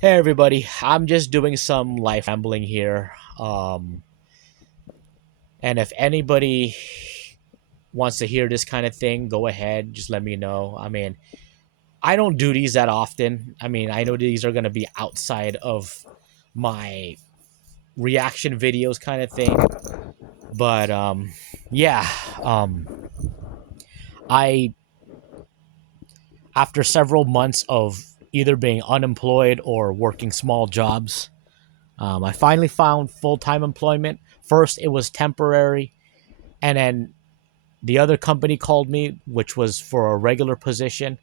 Hey everybody, I'm just doing some life rambling here. And if anybody wants to hear this kind of thing, go ahead, just let me know. I mean, I don't do these that often. I mean, I know these are going to be outside of my reaction videos kind of thing, but yeah, um I after several months of either being unemployed or working small jobs, I finally found full-time employment. First, it was temporary, and then the other company called me, which was for a regular position.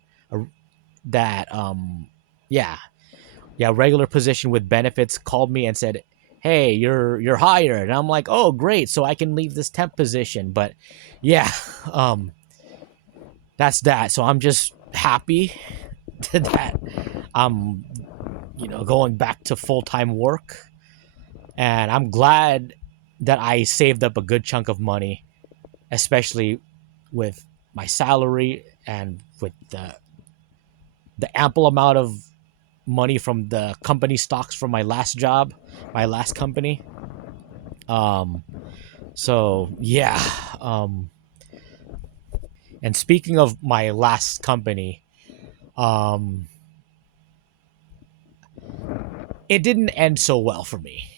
That yeah, yeah, regular position with benefits. Called me and said, "Hey, you're hired." And I'm like, "Oh, great! So I can leave this temp position." But yeah, um, that's that. So I'm just happy that I'm going back to full time work, and I'm glad that I saved up a good chunk of money, especially with my salary and with the ample amount of money from the company stocks from my last job, my last company. Um, so yeah. Um, and speaking of my last company, um, it didn't end so well for me.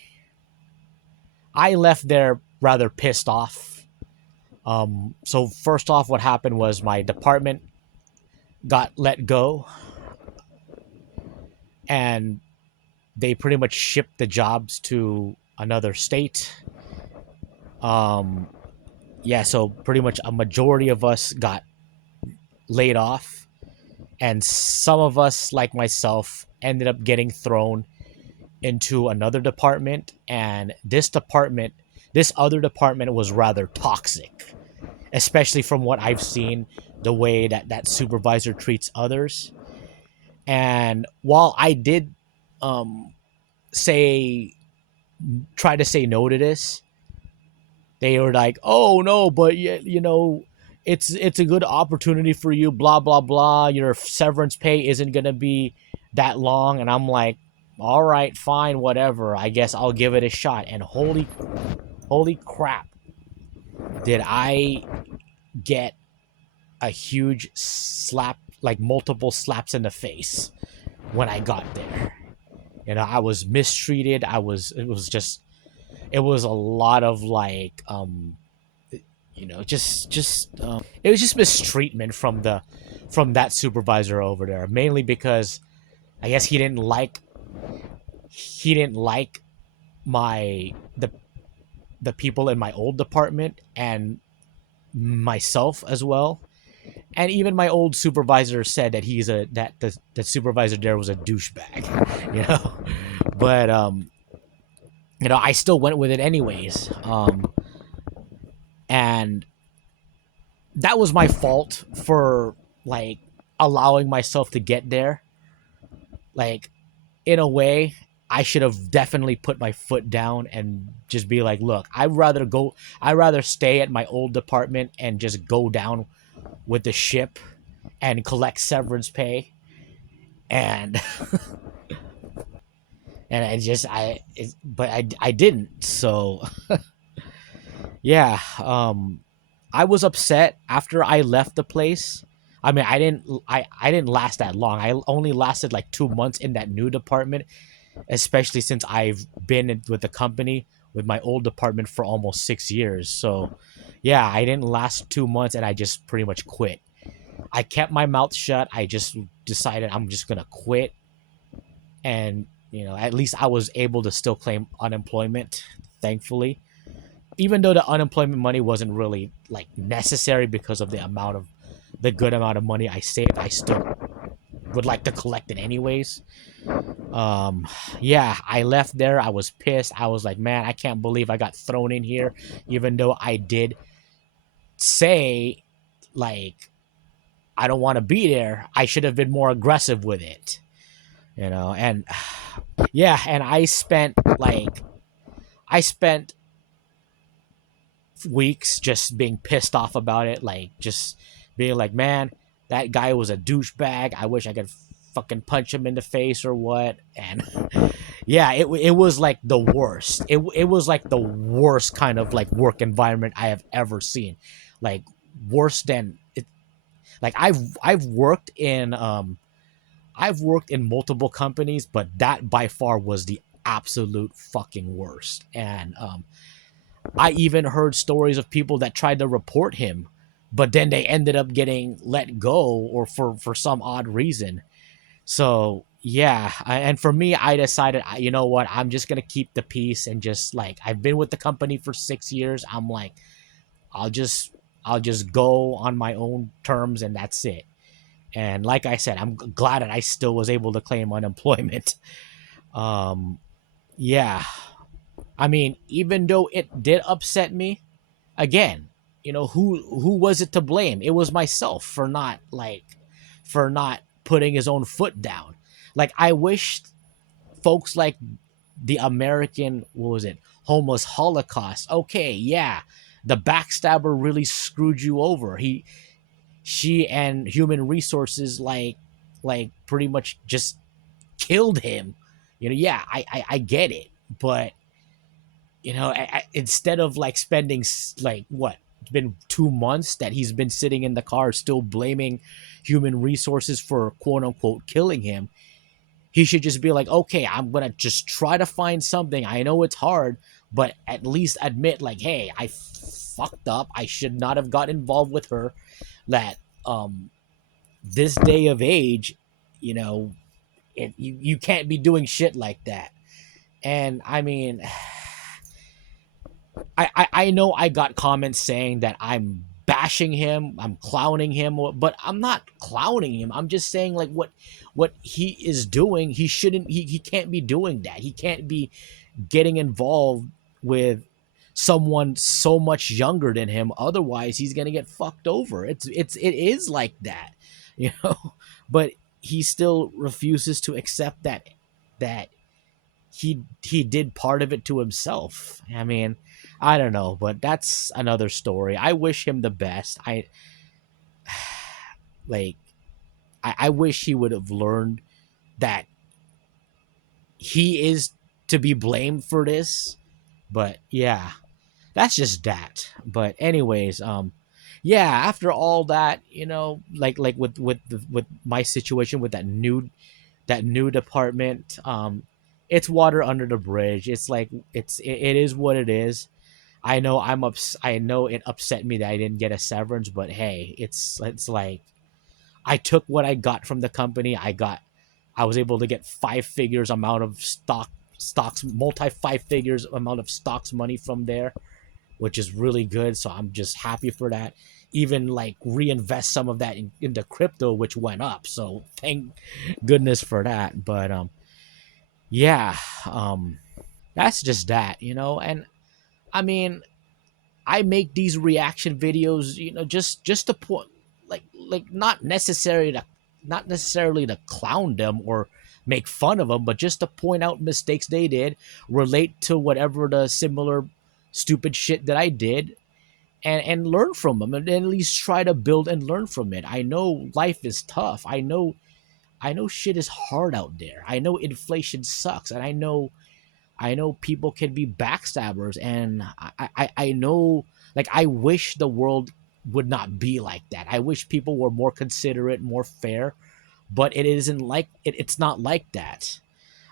I left there rather pissed off. So first off, what happened was my department got let go, and they pretty much shipped the jobs to another state. Um, yeah, so pretty much a majority of us got laid off, and some of us, like myself, ended up getting thrown into another department. And this other department was rather toxic, especially from what I've seen, the way that supervisor treats others. And while I did um, say try to say no to this, they were like, "Oh no, but it's a good opportunity for you. Blah blah blah. Your severance pay isn't gonna be that long." And I'm like, "All right, fine, whatever. I guess I'll give it a shot." And holy crap, did I get a huge slap, like multiple slaps in the face when I got there. I was mistreated. It was a lot of like it was just mistreatment from that supervisor over there, mainly because I guess he didn't like my the people in my old department and myself as well. And even my old supervisor said that the supervisor there was a douchebag, but I still went with it anyways. And that was my fault for like allowing myself to get there. Like, in a way, I should have definitely put my foot down and just be like, look, I'd rather stay at my old department and just go down with the ship and collect severance pay. And and but I didn't. So yeah, I was upset after I left the place. I mean, I didn't last that long. I only lasted like 2 months in that new department, especially since I've been with the company with my old department for almost 6 years. So yeah, I didn't last 2 months, and I just pretty much quit. I kept my mouth shut. I just decided I'm just gonna quit, and at least I was able to still claim unemployment, thankfully. Even though the unemployment money wasn't really like necessary because of the good amount of money I saved, I still would like to collect it anyways. Um, yeah, I left there. I was pissed. I was like, man, I can't believe I got thrown in here, even though I did say, like, I don't want to be there. I should have been more aggressive with it, and yeah, and I spent weeks just being pissed off about it, like just being like, man, that guy was a douchebag. I wish I could fucking punch him in the face or what. And yeah, it was like the worst. It was like the worst kind of like work environment I have ever seen, like worse than it. Like I've worked in multiple companies, but that by far was the absolute fucking worst. And I even heard stories of people that tried to report him, but then they ended up getting let go or for some odd reason. So yeah, and for me, I decided, you know what, I'm just gonna keep the peace and just like I've been with the company for 6 years. I'm like, I'll just I'll just go on my own terms and that's it. And like I said, I'm glad that I still was able to claim unemployment. Um, yeah, I mean, even though it did upset me, again, who was it to blame? It was myself for not putting his own foot down. Like I wish folks like the American, what was it, homeless Holocaust. Okay, yeah, the backstabber really screwed you over. She and human resources like pretty much just killed him. Yeah, I get it, but instead of like spending like what, it's been 2 months that he's been sitting in the car still blaming human resources for quote unquote killing him. He should just be like, okay, I'm gonna just try to find something. I know it's hard, but at least admit like, hey, I fucked up. I should not have got involved with her. That this day of age, you know you can't be doing shit like that. And I mean, I know I got comments saying that I'm bashing him, I'm clowning him, but I'm not clowning him. I'm just saying like what he is doing, he can't be doing that. He can't be getting involved with someone so much younger than him. Otherwise, he's gonna get fucked over. It is like that, you know. But he still refuses to accept that he did part of it to himself. I mean, I don't know, but that's another story. I wish him the best. Like I wish he would have learned that he is to be blamed for this. But yeah, that's just that. But anyways, yeah, after all that, like with my situation with that new department, it's water under the bridge. It's like it is what it is. I know it upset me that I didn't get a severance, but hey, it's like I took what I got from the company. I was able to get 5 figures amount of stocks, multi 5 figures amount of stocks money from there, which is really good. So I'm just happy for that. Even like reinvest some of that into crypto, which went up. So thank goodness for that. But yeah, that's just that, and I mean, I make these reaction videos, just to point, like not necessarily to clown them or make fun of them, but just to point out mistakes they did, relate to whatever the similar stupid shit that I did, and learn from them, and at least try to build and learn from it. I know life is tough. I know shit is hard out there. I know inflation sucks, and I know people can be backstabbers, and I know, like, I wish the world would not be like that. I wish people were more considerate, more fair, but it isn't like it's not like that.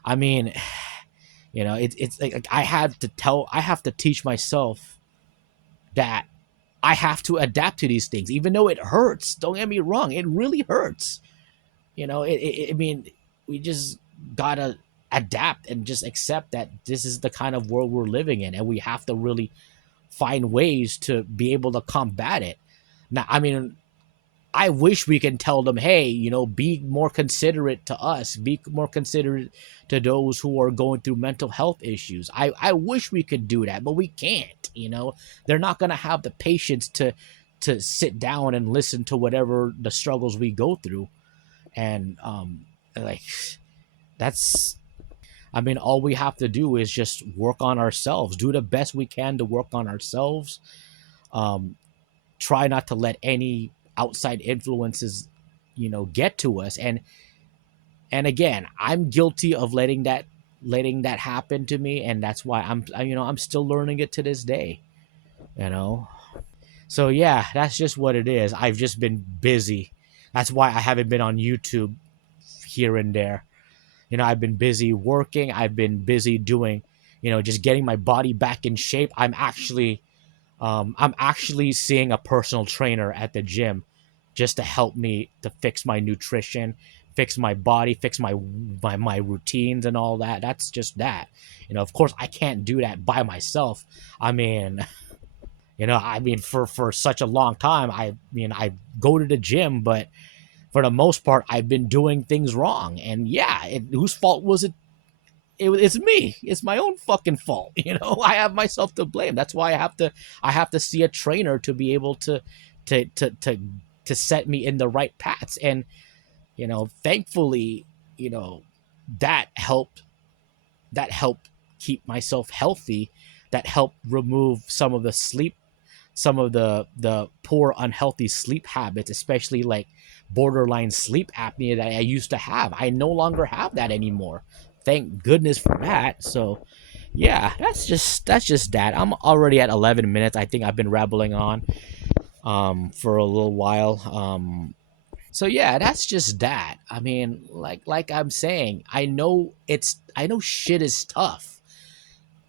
I mean, it's like I have to teach myself that I have to adapt to these things, even though it hurts. Don't get me wrong, it really hurts. I mean, we just gotta adapt and just accept that this is the kind of world we're living in, and we have to really find ways to be able to combat it. Now, I mean, I wish we can tell them, hey, be more considerate to us, be more considerate to those who are going through mental health issues. I wish we could do that, but we can't. They're not gonna have the patience to sit down and listen to whatever the struggles we go through. And like, that's, I mean, all we have to do is just work on ourselves, do the best we can to work on ourselves. um Try not to let any outside influences get to us. And And again, I'm guilty of letting that happen to me, and that's why I'm still learning it to this day, you know. So yeah, that's just what it is. I've just been busy. That's why I haven't been on YouTube here and there. I've been busy working. I've been busy doing, just getting my body back in shape. I'm actually seeing a personal trainer at the gym just to help me to fix my nutrition, fix my body, fix my routines and all that. That's just that. Of course I can't do that by myself. I mean, for such a long time, I go to the gym, but for the most part I've been doing things wrong. And yeah, whose fault was it? It's me. It's my own fucking fault. I have myself to blame. That's why I have to see a trainer to be able to to to to set me in the right paths. And thankfully, you know that helped keep myself healthy. That helped remove some of the poor unhealthy sleep habits, especially like borderline sleep apnea that I used to have. I no longer have that anymore. Thank goodness for that. So yeah, that's just that. I'm already at 11 minutes. I think I've been rambling on for a little while. So yeah, that's just that. I mean, like I'm saying, I know shit is tough.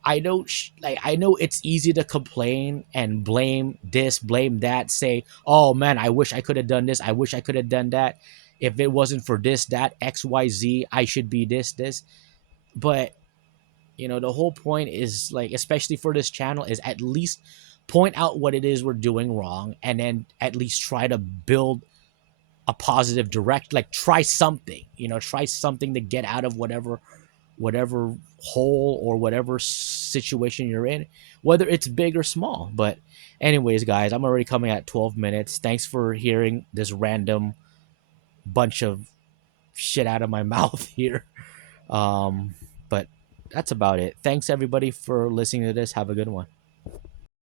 I know it's easy to complain and blame this, blame that, say, "Oh man, I wish I could have done this. I wish I could have done that. If it wasn't for this, that, XYZ, I should be this." But, the whole point is, like, especially for this channel, is at least point out what it is we're doing wrong, and then at least try to build a positive direct, like, try something to get out of whatever hole or whatever situation you're in, whether it's big or small. But anyways, guys, I'm already coming at 12 minutes. Thanks for hearing this random bunch of shit out of my mouth here. But that's about it. Thanks everybody for listening to this. Have a good one.